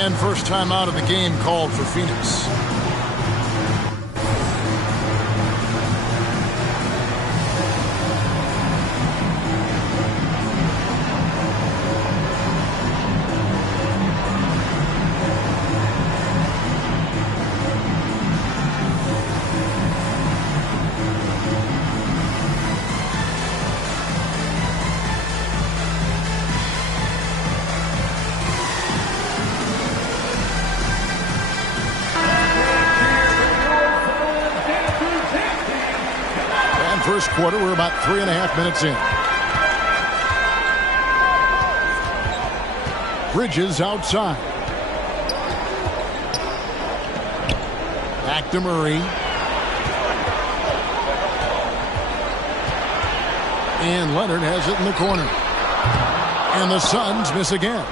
And first time out of the game called for Phoenix. First quarter, we're about 3.5 minutes in. Bridges outside. Back to Murray. And Leonard has it in the corner. And the Suns miss again.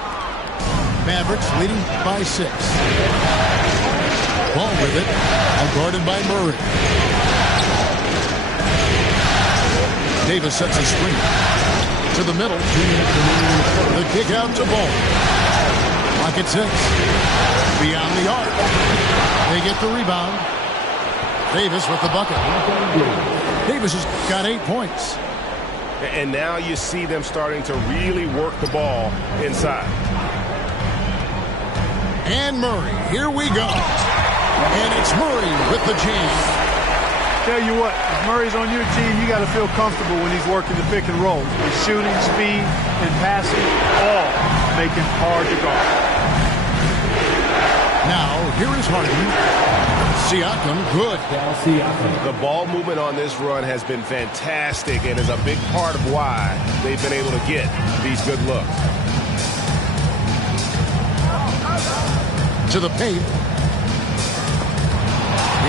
Mavericks leading by 6. Ball with it. Guarded by Murray. Davis sets a screen to the middle. The kick out to Ball. Clock at 6. Beyond the arc. They get the rebound. Davis with the bucket. Davis has got 8 points. And now you see them starting to really work the ball inside. And Murray, here we go. And it's Murray with the jam. Tell you what, if Murray's on your team, you got to feel comfortable when he's working the pick and roll. His shooting, speed, and passing all make him hard to guard. Now, here is Harden. Siakam, good. The ball movement on this run has been fantastic and is a big part of why they've been able to get these good looks. To the paint.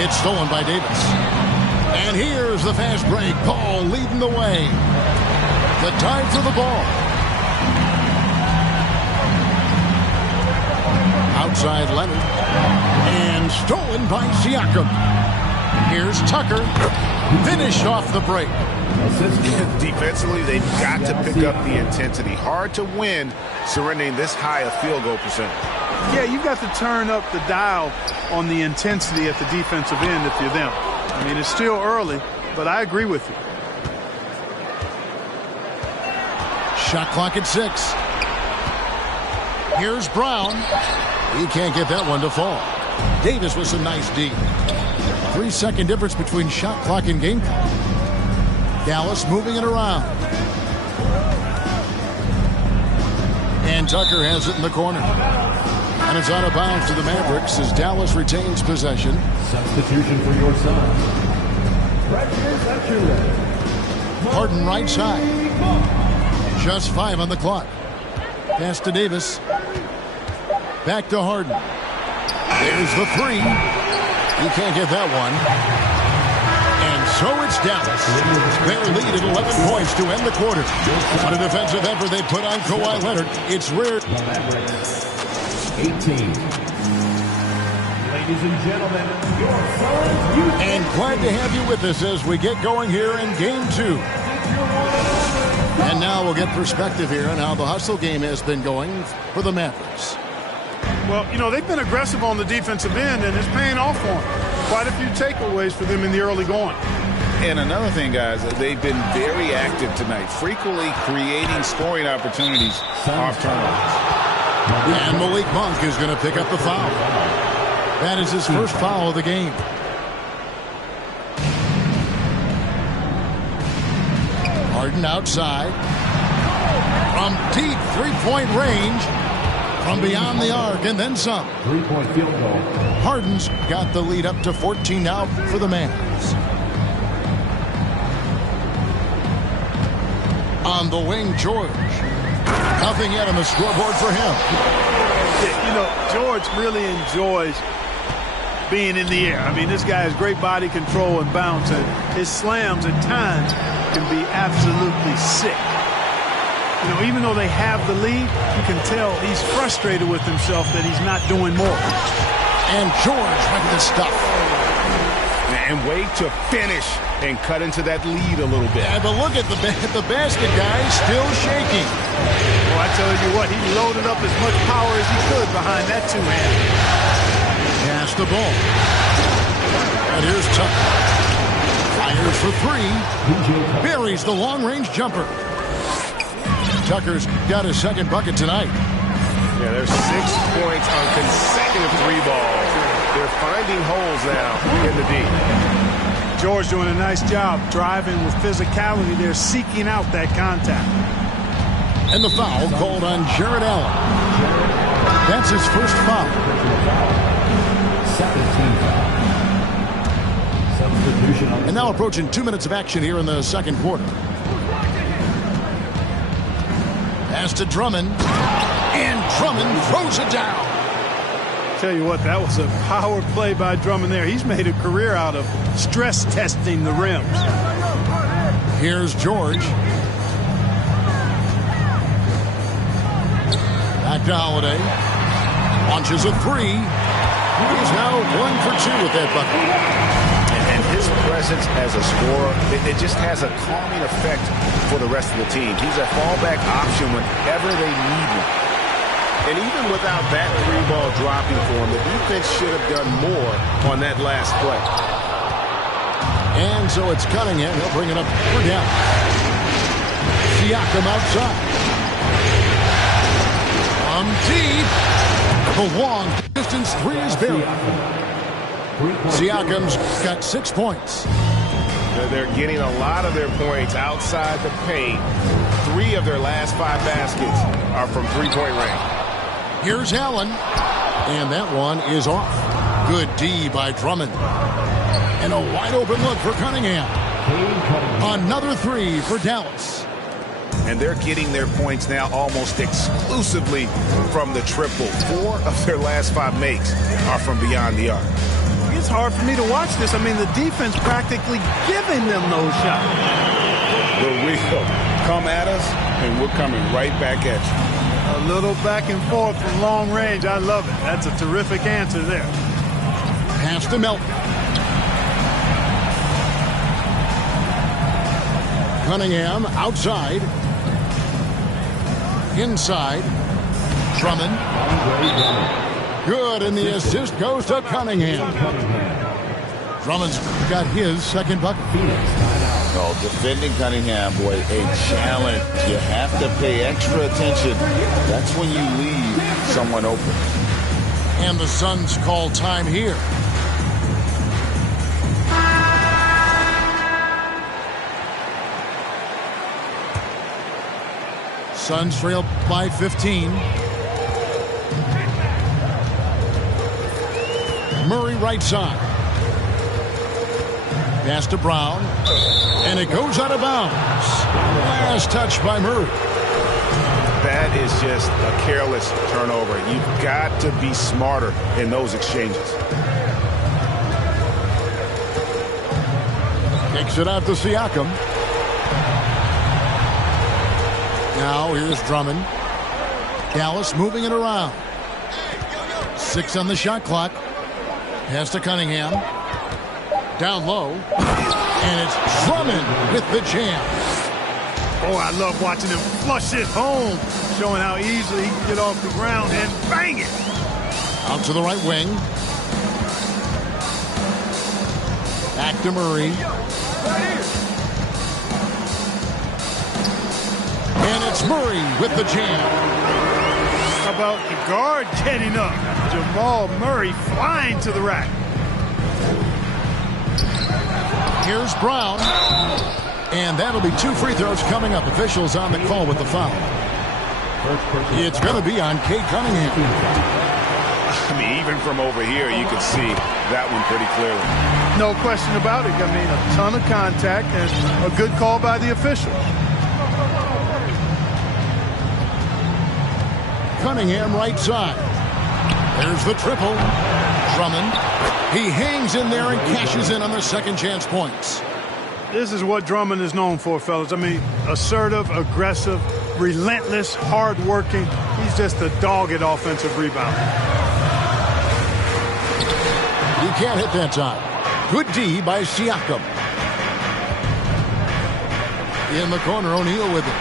It's stolen by Davis. And here's the fast break. Ball leading the way. The time for the ball. Outside Leonard. And stolen by Siakam. Here's Tucker. Finished off the break. Defensively, they've got to pick up the intensity. Hard to win surrendering this high a field goal percentage. Yeah, you've got to turn up the dial on the intensity at the defensive end if you're them. I mean, it's still early, but I agree with you. Shot clock at 6. Here's Brown. He can't get that one to fall. Davis with some nice D. 3-second difference between shot clock and game clock. Dallas moving it around. And Tucker has it in the corner. And it's out of bounds to the Mavericks as Dallas retains possession. Substitution for your son. Harden right side. Just 5 on the clock. Pass to Davis. Back to Harden. There's the 3. He can't get that one. And so it's Dallas. Their lead at 11 points to end the quarter. On a defensive effort they put on Kawhi Leonard. It's rare. 18. Ladies and gentlemen, your Suns. And glad to have you with us as we get going here in Game 2. And now we'll get perspective here on how the hustle game has been going for the Mavericks. Well, you know, they've been aggressive on the defensive end, and it's paying off for them. Quite a few takeaways for them in the early going. And another thing, guys, they've been very active tonight, frequently creating scoring opportunities off turnovers. And Malik Monk is going to pick up the foul. That is his first foul of the game. Harden outside. From deep three-point range. From beyond the arc and then some. 3-point field goal. Harden's got the lead up to 14 now for the Mavs. On the wing, George. Nothing yet on the scoreboard for him. You know, George really enjoys being in the air. I mean, this guy has great body control and bounce, and his slams at times can be absolutely sick. You know, even though they have the lead, you can tell he's frustrated with himself that he's not doing more. And George with the stuff. And wait to finish and cut into that lead a little bit. Yeah, but look at the basket, guys, still shaking. Well, I tell you what, he loaded up as much power as he could behind that two-hand. Pass the ball. And here's Tucker. Fires for three. Buries the long-range jumper. Tucker's got his second bucket tonight. Yeah, there's 6 points on consecutive three balls. They're finding holes now in the D. George doing a nice job driving with physicality. They're seeking out that contact. And the foul called on Jarrett Allen. That's his first foul. 17 foul. Substitution on. And now approaching 2 minutes of action here in the second quarter. Pass to Drummond. And Drummond throws it down. Tell you what, that was a power play by Drummond there. He's made a career out of stress testing the rims. Here's George. Back to Holiday. Launches a three. He's now 1 for 2 with that bucket. And his presence as a scorer, it just has a calming effect for the rest of the team. He's a fallback option whenever they need him. And even without that three ball dropping for him, the defense should have done more on that last play. And so it's Cunningham. He'll bring it up for down. Siakam outside. From deep. The long distance three is buried. Siakam's got 6 points. They're getting a lot of their points outside the paint. 3 of their last 5 baskets are from three-point range. Here's Allen. And that one is off. Good D by Drummond. And a wide open look for Cunningham. Another three for Dallas. And they're getting their points now almost exclusively from the triple. 4 of their last 5 makes are from beyond the arc. It's hard for me to watch this. I mean, the defense practically giving them those shots. The real come at us, and we're coming right back at you. A little back and forth from long range. I love it. That's a terrific answer there. Pass to Melton. Cunningham outside. Inside. Drummond. Good, and the assist goes to Cunningham. Drummond's got his second bucket. Oh, defending Cunningham, boy, a challenge. You have to pay extra attention. That's when you leave someone open. And the Suns call time here. Suns trail by 15. Murray right side. Pass to Brown. And it goes out of bounds. Last touch by Murray. That is just a careless turnover. You've got to be smarter in those exchanges. Takes it out to Siakam. Now here's Drummond. Dallas moving it around. 6 on the shot clock. Pass to Cunningham. Down low. And it's Drummond with the jam. Oh, I love watching him flush it home. Showing how easily he can get off the ground and bang it. Out to the right wing. Back to Murray. And it's Murray with the jam. How about the guard getting up? Jamal Murray flying to the rack. Here's Brown. And that'll be 2 free throws coming up. Officials on the call with the foul. It's going to be on Cade Cunningham. I mean, even from over here, you can see that one pretty clearly. No question about it. I mean, a ton of contact and a good call by the official. Cunningham right side. There's the triple. Drummond. He hangs in there and cashes in on their second chance points. This is what Drummond is known for, fellas. I mean, assertive, aggressive, relentless, hard-working. He's just a dogged offensive rebounder. He can't hit that time. Good D by Siakam. In the corner, O'Neal with it.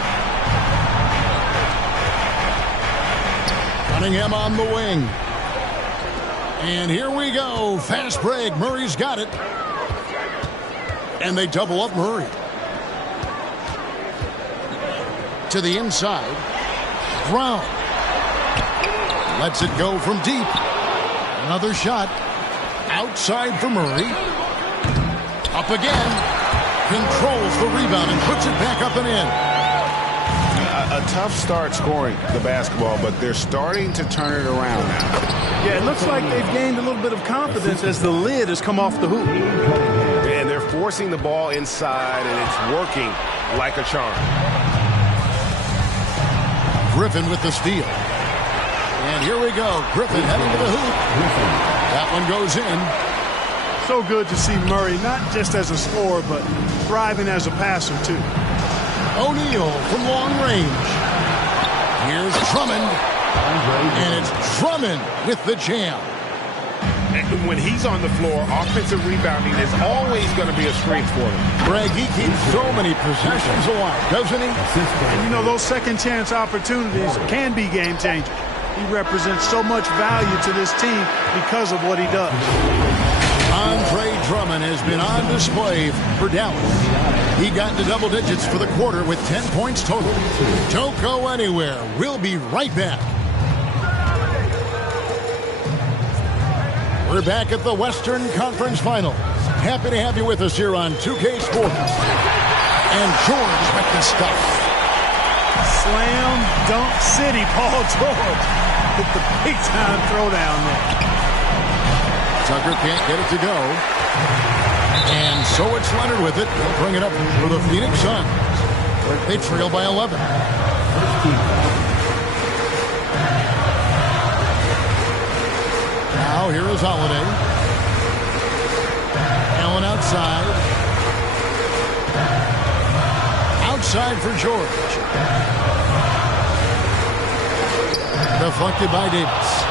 Cunningham on the wing. And here we go. Fast break. Murray's got it. And they double up Murray. To the inside. Brown. Lets it go from deep. Another shot. Outside for Murray. Up again. Controls the rebound and puts it back up and in. A tough start scoring the basketball, but they're starting to turn it around now. Yeah, it looks like they've gained a little bit of confidence as the lid has come off the hoop. And they're forcing the ball inside, and it's working like a charm. Griffin with the steal. And here we go. Griffin heading to the hoop. That one goes in. So good to see Murray, not just as a scorer, but thriving as a passer, too. O'Neal from long range. Here's Drummond. And it's Drummond with the jam. And when he's on the floor, offensive rebounding is always going to be a strength for him. Greg, he keeps so many possessions alive, doesn't he? And you know, those second chance opportunities can be game changers. He represents so much value to this team because of what he does. Andre Drummond has been on display for Dallas. He got into double digits for the quarter with 10 points total. Don't go anywhere. We'll be right back. We're back at the Western Conference Finals. Happy to have you with us here on 2K Sports. And George with the stuff. Slam dunk city, Paul George. With the big-time throwdown there. Tucker can't get it to go. And so it's Leonard with it. He'll bring it up for the Phoenix Suns. They trail by 11. Now here is Holiday. Allen outside. Outside for George. Deflected by Davis.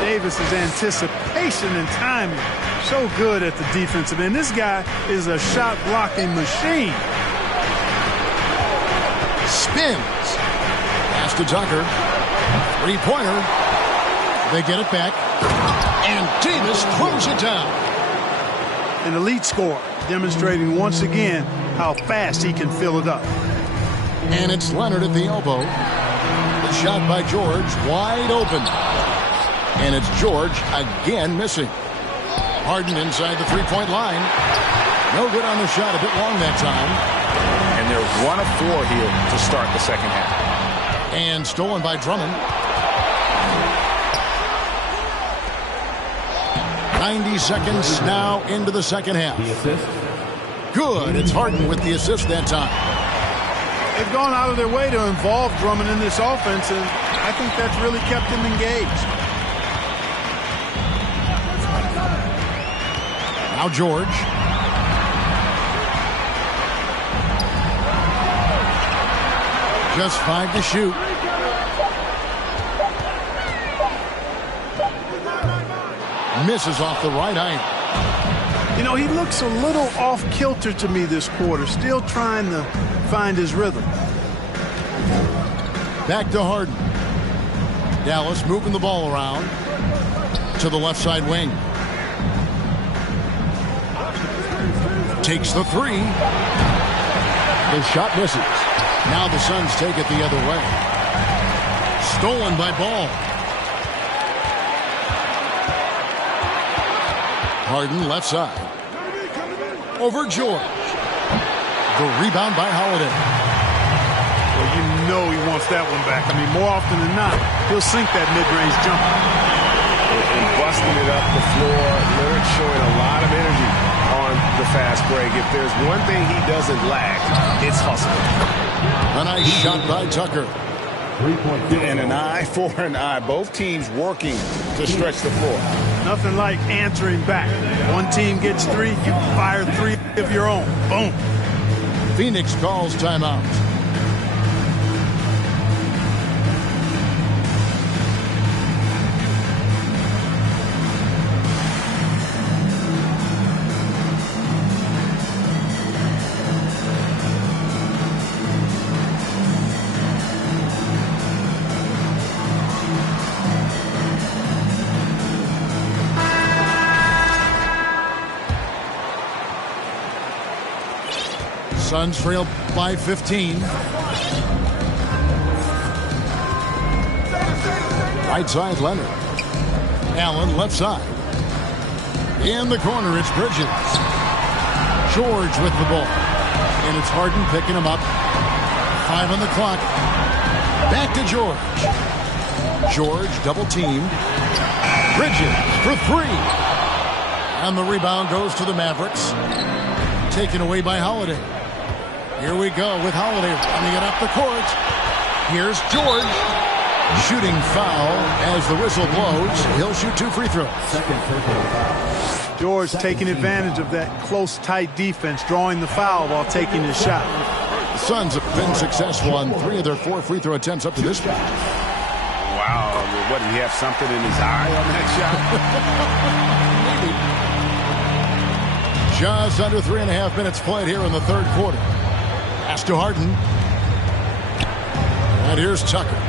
Davis's anticipation and timing, so good at the defensive end. This guy is a shot-blocking machine. Spins. Pass to Tucker. Three-pointer. They get it back. And Davis throws it down. An elite scorer, demonstrating once again how fast he can fill it up. And it's Leonard at the elbow. The shot by George, wide open. And it's George again missing. Harden inside the three-point line. No good on the shot, a bit long that time. And they're 1 of 4 here to start the second half. And stolen by Drummond. 90 seconds now into the second half. The assist. Good. It's Harden with the assist that time. They've gone out of their way to involve Drummond in this offense, and I think that's really kept him engaged. Now George. Just 5 to shoot. Misses off the right eye. You know, he looks a little off kilter to me this quarter, still trying to find his rhythm. Back to Harden. Dallas moving the ball around to the left side wing. Takes the three. The shot misses. Now the Suns take it the other way. Stolen by Ball. Harden left side. Over George. The rebound by Holiday. Well, you know he wants that one back. I mean, more often than not, he'll sink that mid-range jumper. And busting it up the floor. Lillard showing a lot of energy on the fast break. If there's one thing he doesn't lack, it's hustle. A nice shot by Tucker. 3-point field And an goal. eye for an eye. Both teams working to stretch the floor. Nothing like answering back. One team gets 3, you fire 3 of your own. Boom. Phoenix calls timeout. Suns trail by 15. Right side, Leonard. Allen, left side. In the corner, it's Bridges. George with the ball. And it's Harden picking him up. 5 on the clock. Back to George. George double teamed. Bridges for 3. And the rebound goes to the Mavericks. Taken away by Holiday. Here we go with Holiday running it up the court. Here's George. Shooting foul as the whistle blows. He'll shoot 2 free throws. George taking advantage of that close, tight defense, drawing the foul while taking his shot. The Suns have been successful on 3 of their 4 free throw attempts up to this point. Wow. What, did he have something in his eye on that shot? Just under 3.5 minutes played here in the third quarter. Pass to Harden. And here's Tucker.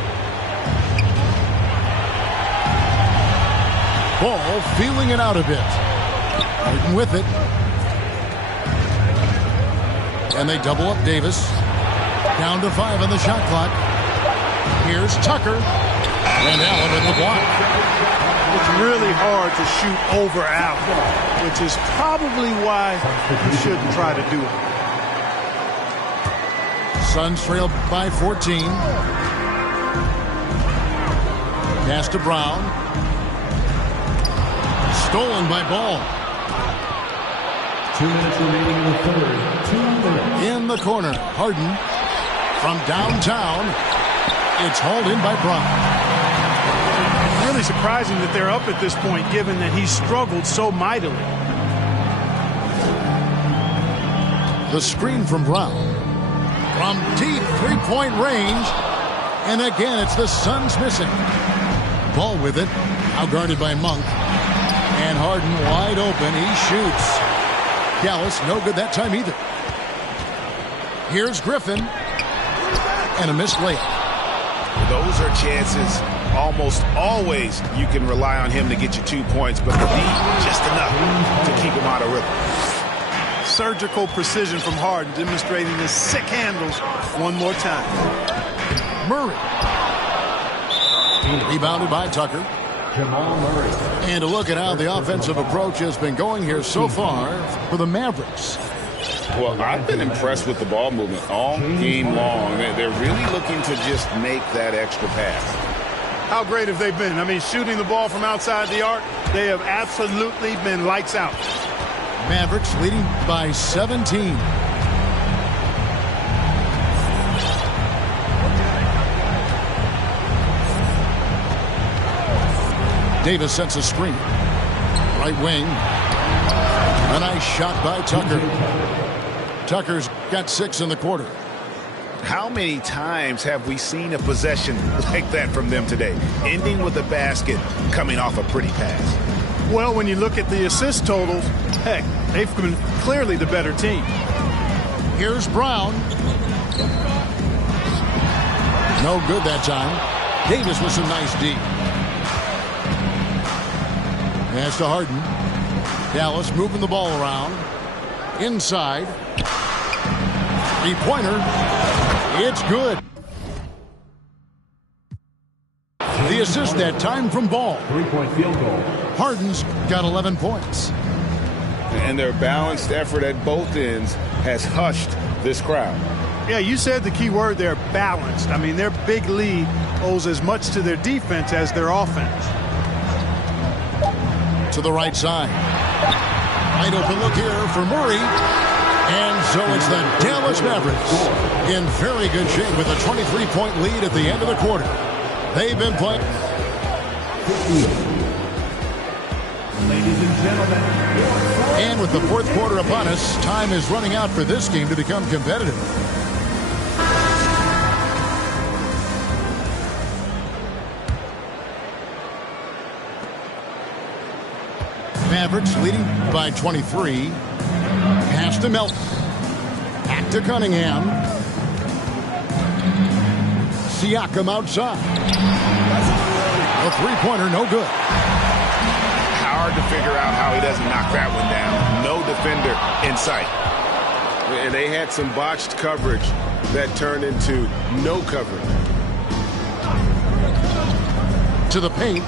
Ball feeling it out a bit. Harden with it. And they double up Davis. Down to 5 on the shot clock. Here's Tucker. And Allen in the block. It's really hard to shoot over Allen, which is probably why you shouldn't try to do it. Suns trail by 14. Pass to Brown. Stolen by Ball. 2 minutes remaining in the third. 2 minutes. In the corner, Harden from downtown. It's hauled in by Brown. It's really surprising that they're up at this point, given that he struggled so mightily. The screen from Brown. From deep three-point range. And again, it's the Suns missing. Ball with it. Now guarded by Monk. And Harden wide open. He shoots. Dallas no good that time either. Here's Griffin. And a missed layup. Those are chances. Almost always you can rely on him to get you 2 points, but the D, just enough to keep him out of rhythm. Surgical precision from Harden, demonstrating his sick handles one more time. Murray. Rebounded by Tucker. Jamal Murray. And a look at how the offensive approach has been going here so far for the Mavericks. Well, I've been impressed with the ball movement all game long. They're really looking to just make that extra pass. How great have they been? I mean, shooting the ball from outside the arc, they have absolutely been lights out. Mavericks leading by 17. Davis sets a screen. Right wing. A nice shot by Tucker. Tucker's got 6 in the quarter. How many times have we seen a possession like that from them today? Ending with a basket, coming off a pretty pass. Well, when you look at the assist totals, heck, they've been clearly the better team. Here's Brown. No good that time. Davis with some nice D. Pass to Harden. Dallas moving the ball around. Inside. Three-pointer. It's good. The assist that time from Ball. 3-point field goal. Harden's got 11 points. And their balanced effort at both ends has hushed this crowd. Yeah, you said the key word there, balanced. I mean, their big lead owes as much to their defense as their offense. To the right side. Wide open look here for Murray. And so it's the Dallas Mavericks in very good shape with a 23-point lead at the end of the quarter. They've been playing. Ladies and gentlemen. And with the fourth quarter upon us, time is running out for this game to become competitive. Mavericks leading by 23. Pass to Melton. Back to Cunningham. Siakam outside. A three-pointer, no good. Hard to figure out how he doesn't knock that one down. No defender in sight. And they had some botched coverage that turned into no coverage. To the paint.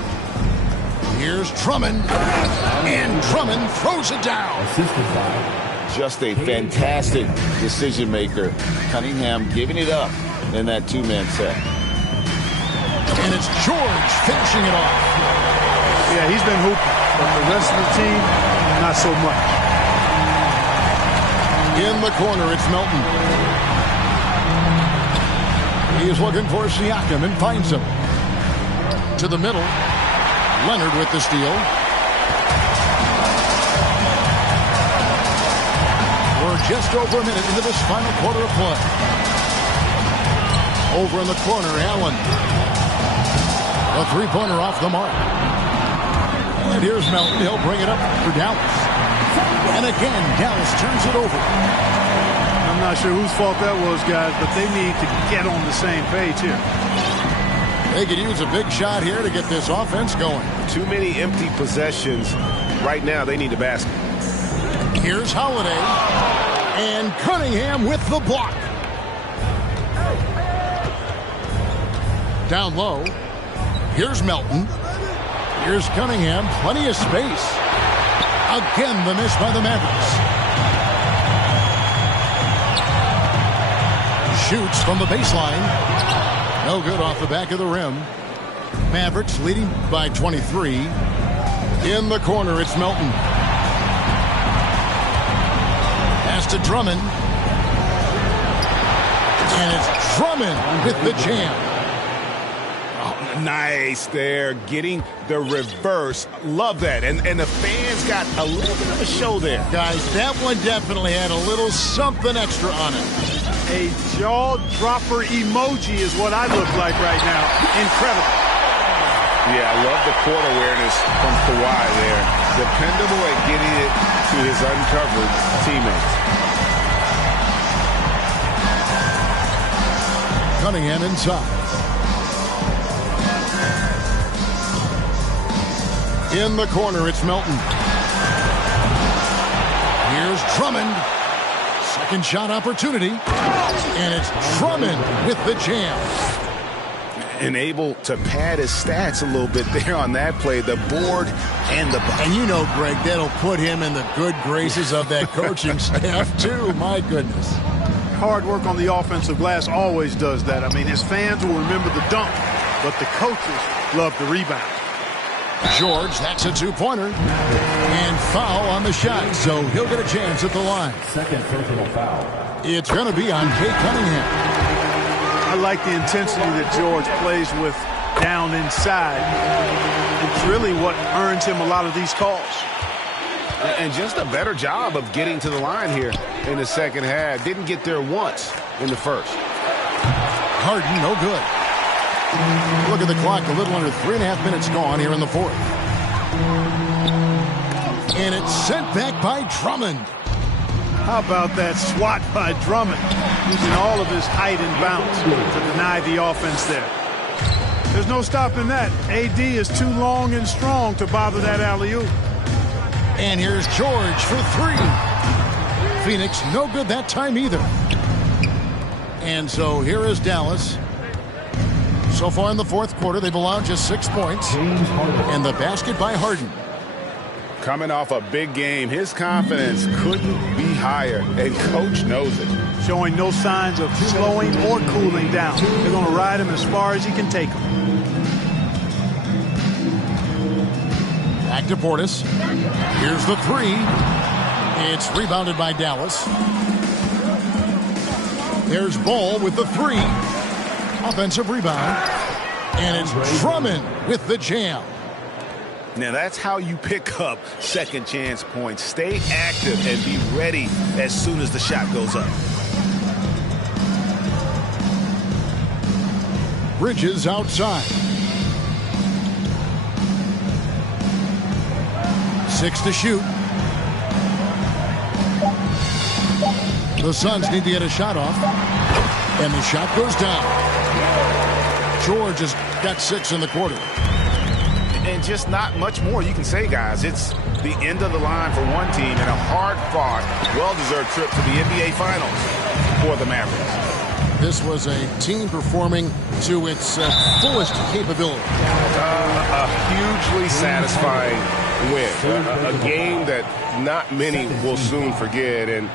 Here's Drummond. And Drummond throws it down. Assisted foul. Just a fantastic decision maker. Cunningham giving it up in that two-man set. And it's George finishing it off. Yeah, he's been hooping, but the rest of the team, not so much. In the corner, it's Melton. He is looking for Siakam and finds him. To the middle. Leonard with the steal. We're just over a minute into this final quarter of play. Over in the corner, Allen. A three-pointer off the mark. And here's Melton. He'll bring it up for Dallas. And again, Dallas turns it over. I'm not sure whose fault that was, guys, but they need to get on the same page here. They could use a big shot here to get this offense going. Too many empty possessions. Right now, they need a basket. Here's Holiday. And Cunningham with the block. Down low. Here's Melton. Here's Cunningham. Plenty of space. Again, the miss by the Mavericks. Shoots from the baseline. No good off the back of the rim. Mavericks leading by 23. In the corner, it's Melton. Pass to Drummond. And it's Drummond with the jam. Nice there, getting the reverse. Love that. And the fans got a little bit of a show there. Guys, that one definitely had a little something extra on it. A jaw-dropper emoji is what I look like right now. Incredible. Yeah, I love the court awareness from Kawhi there. Dependable at getting it to his uncovered teammates. Cunningham inside. In the corner, it's Melton. Here's Drummond. Second shot opportunity. And it's Drummond with the jam. And able to pad his stats a little bit there on that play. The board and the bucket. And you know, Greg, that'll put him in the good graces of that coaching staff, too. My goodness. Hard work on the offensive glass always does that. I mean, his fans will remember the dunk, but the coaches love the rebound. George, that's a two-pointer. And foul on the shot, so he'll get a chance at the line. Second personal foul. It's going to be on Cade Cunningham. I like the intensity that George plays with down inside. It's really what earns him a lot of these calls. And just a better job of getting to the line here in the second half. Didn't get there once in the first. Harden, no good. Look at the clock, a little under 3.5 minutes gone here in the fourth. And it's sent back by Drummond. How about that swat by Drummond, using all of his height and bounce to deny the offense there. There's no stopping that. AD is too long and strong to bother that alley-oop. And here's George for three. Phoenix, no good that time either. And so here is Dallas. So far in the fourth quarter, they've allowed just 6 points. And the basket by Harden. Coming off a big game, his confidence couldn't be higher, and Coach knows it. Showing no signs of slowing or cooling down. They're going to ride him as far as he can take him. Back to Portis. Here's the three. It's rebounded by Dallas. There's Ball with the three. Offensive rebound. And it's Drummond with the jam. Now that's how you pick up second chance points. Stay active and be ready as soon as the shot goes up. Bridges outside. 6 to shoot. The Suns need to get a shot off. And the shot goes down. George has got 6 in the quarter. And just not much more you can say, guys. It's the end of the line for one team and a hard-fought, well-deserved trip to the NBA Finals for the Mavericks. This was a team performing to its fullest capability. A hugely satisfying win. A game that not many will soon forget. And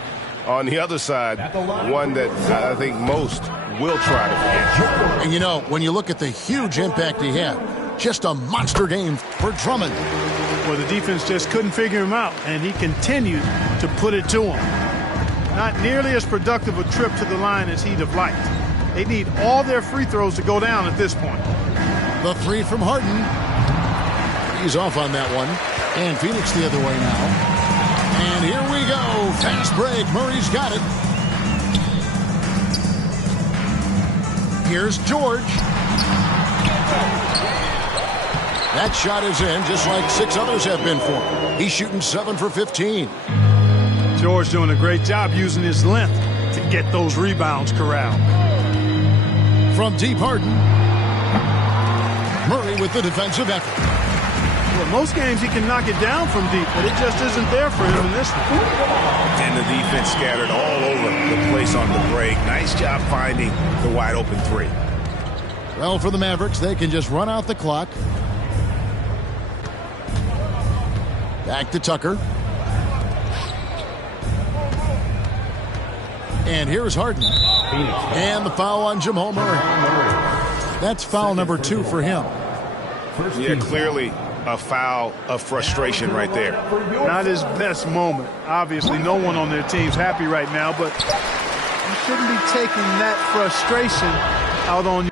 on the other side, one that I think most will try to forget. And, you know, when you look at the huge impact he had, just a monster game for Drummond. Well, the defense just couldn't figure him out, and he continued to put it to him. Not nearly as productive a trip to the line as he'd have liked. They need all their free throws to go down at this point. The three from Harden. He's off on that one. And Phoenix the other way now. And here we go. Fast break. Murray's got it. Here's George. That shot is in, just like 6 others have been for him. He's shooting 7 for 15. George doing a great job using his length to get those rebounds corralled. From deep, Harden. Murray with the defensive effort. Well, most games he can knock it down from deep, but it just isn't there for him in this one. And the defense scattered all over the place on the break. Nice job finding the wide open three. Well, for the Mavericks, they can just run out the clock. Back to Tucker. And here's Harden. And the foul on Jamal Murray. That's foul number 2 for him. Yeah, clearly a foul of frustration right there. Not his best moment. Obviously, no one on their team's happy right now, but you shouldn't be taking that frustration out on